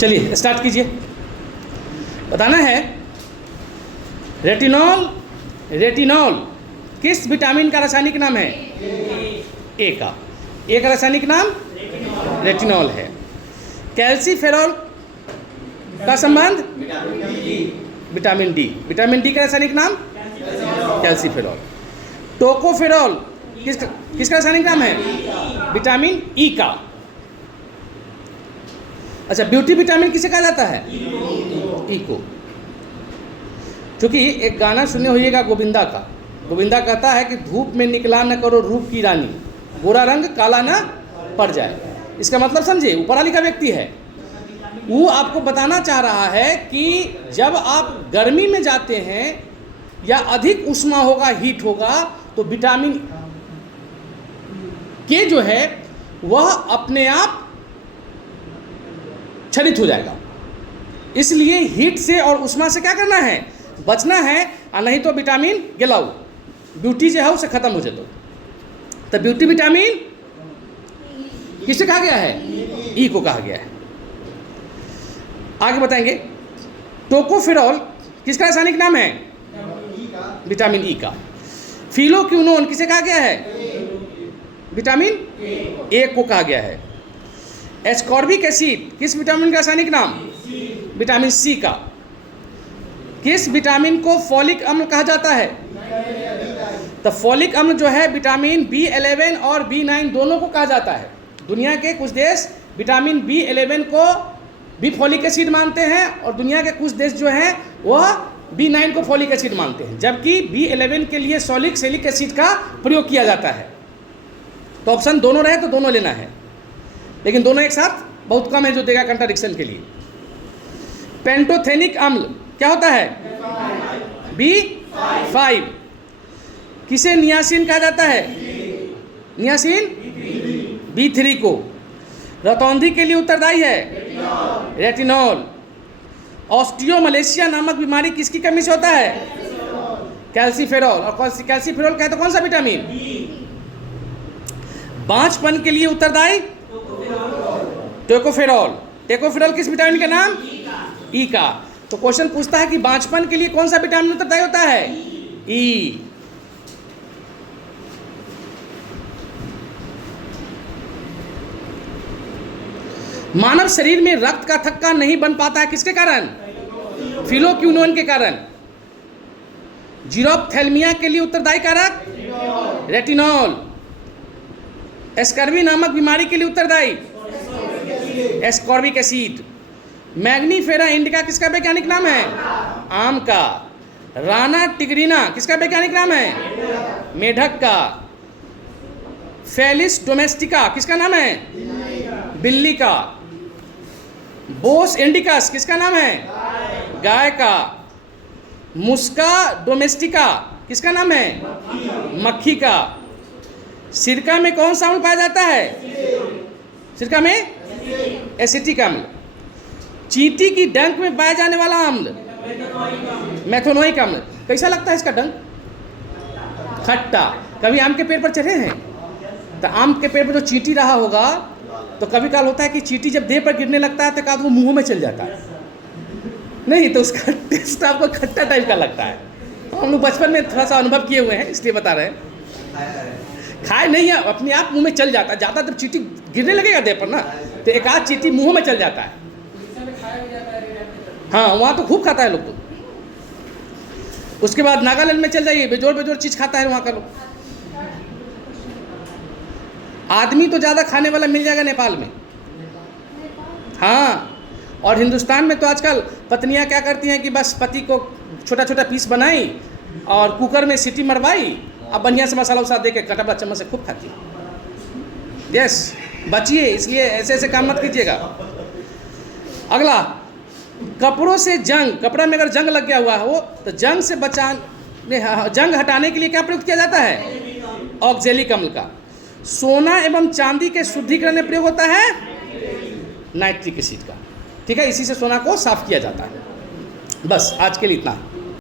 चलिए स्टार्ट कीजिए। बताना है रेटिनॉल, रेटिनॉल किस विटामिन का रासायनिक नाम है? ए का। ए का रासायनिक नाम रेटिनॉल है। कैल्सीफेरॉल का संबंध विटामिन डी। विटामिन डी का रासायनिक नाम कैल्सीफेरॉल। टोकोफेरॉल किसका रासायनिक नाम है? विटामिन ई का। अच्छा, ब्यूटी विटामिन किसे कहा जाता है? ई को। क्योंकि एक गाना सुने होइएगा गोविंदा का। गोविंदा कहता है कि धूप में निकला न करो रूप की रानी, गोरा रंग काला ना पड़ जाए। इसका मतलब समझे, ऊपर वाली का व्यक्ति है, वो आपको बताना चाह रहा है कि जब आप गर्मी में जाते हैं या अधिक उष्मा होगा, हीट होगा, तो विटामिन के जो है वह अपने आप क्षरित हो जाएगा। इसलिए हीट से और उष्मा से क्या करना है? बचना है, और नहीं तो विटामिन गिलाओ, ब्यूटी जो है उसे खत्म हो जाए। तो ब्यूटी विटामिन किसे कहा गया है? ई को कहा गया है। आगे बताएंगे। टोकोफेरॉल किसका रासायनिक नाम है? विटामिन ई का। फिलोक्विनोन किसे कहा गया है? विटामिन ए को कहा गया है। एस्कॉर्बिक एसिड किस विटामिन का रासायनिक नाम? विटामिन सी का। किस विटामिन को फॉलिक अम्ल कहा जाता है? तो फॉलिक अम्ल जो है विटामिन B11 और B9 दोनों को कहा जाता है। दुनिया के कुछ देश विटामिन B11 को भी फॉलिक एसिड मानते हैं और दुनिया के कुछ देश जो हैं वह B9 को फॉलिक एसिड मानते हैं, जबकि B11 के लिए सैलिक एसिड का प्रयोग किया जाता है। तो ऑप्शन दोनों रहे तो दोनों लेना है, लेकिन दोनों एक साथ बहुत कम है जो देगा कंट्राडिक्शन के लिए। पेंटोथेनिक अम्ल क्या होता है? B5। किसे नियासिन कहा जाता है? नियासिन B3 को। रतौंधी के लिए उत्तरदायी है रेटिनॉल। ऑस्टियोमलेशिया नामक बीमारी किसकी कमी से होता है? कैल्सीफेरॉल। और कैल्सीफेरॉल कहे तो कौन सा विटामिन? बांझपन के लिए उत्तरदायी टोकोफेरॉल। टोकोफेरॉल किस विटामिन का नाम? ई का। तो क्वेश्चन पूछता है कि बांझपन के लिए कौन सा विटामिन उत्तरदायी होता है? ई। मानव शरीर में रक्त का थक्का नहीं बन पाता है किसके कारण? फिलोक्विनोन के कारण। जीरोप्थेल्मिया के लिए उत्तरदायी कारक रेटिनॉल। एस्कर्वी नामक बीमारी के लिए उत्तरदायी एस्कॉर्बिक एसिड। मैग्नीफेरा इंडिका किसका वैज्ञानिक नाम है? आम का। राना टिग्रिना किसका वैज्ञानिक नाम है? मेढक का। फेलिस डोमेस्टिका किसका नाम है? बिल्ली का। बोस इंडिकस किसका नाम है? गाय का। मुस्का डोमेस्टिका किसका नाम है? मक्खी का। सिरका में कौन सा अम्ल पाया जाता है? सिरका में एसिटिक अम्ल। चींटी की डंक में पाया जाने वाला अम्ल मेथोनोइक अम्ल। कैसा लगता है इसका डंक? खट्टा। कभी आम के पेड़ पर चढ़े हैं? तो आम के पेड़ पर जो चींटी रहा होगा, तो कभी काल होता है कि चींटी जब देह पर गिरने लगता है तो का वो मुंह में चल जाता है, नहीं तो उसका टेस्ट आपको खट्टा टाइप का लगता है। हम लोग बचपन में थोड़ा सा अनुभव किए हुए हैं, इसलिए बता रहे हैं। खाए नहीं है, अपने आप मुंह में चल जाता है। ज़्यादा जब चींटी गिरने लगेगा देह पर ना, तो एक आध चींटी मुंह में चल जाता है। हाँ, वहाँ तो खूब खाता है लोग। तो उसके बाद नागालैंड में चल जाइए, बेजोड़ चीज़ खाता है वहाँ का लोग। आदमी तो ज़्यादा खाने वाला मिल जाएगा नेपाल में। हाँ, और हिंदुस्तान में तो आजकल पत्नियां क्या करती हैं कि बस पति को छोटा छोटा पीस बनाई और कुकर में सीटी मरवाई, अब बढ़िया से मसाला वसा दे के कटबला चम्मच से खूब खाती है। यस, बचिए, इसलिए ऐसे ऐसे काम मत कीजिएगा। अगला, कपड़ों से जंग, कपड़ा में अगर जंग लग गया हुआ हो तो जंग से जंग हटाने के लिए क्या प्रयोग किया जाता है? ऑक्जेलिक अम्ल का। सोना एवं चांदी के शुद्धिकरण में प्रयोग होता है नाइट्रिक एसिड का। ठीक है, इसी से सोना को साफ किया जाता है। बस आज के लिए इतना।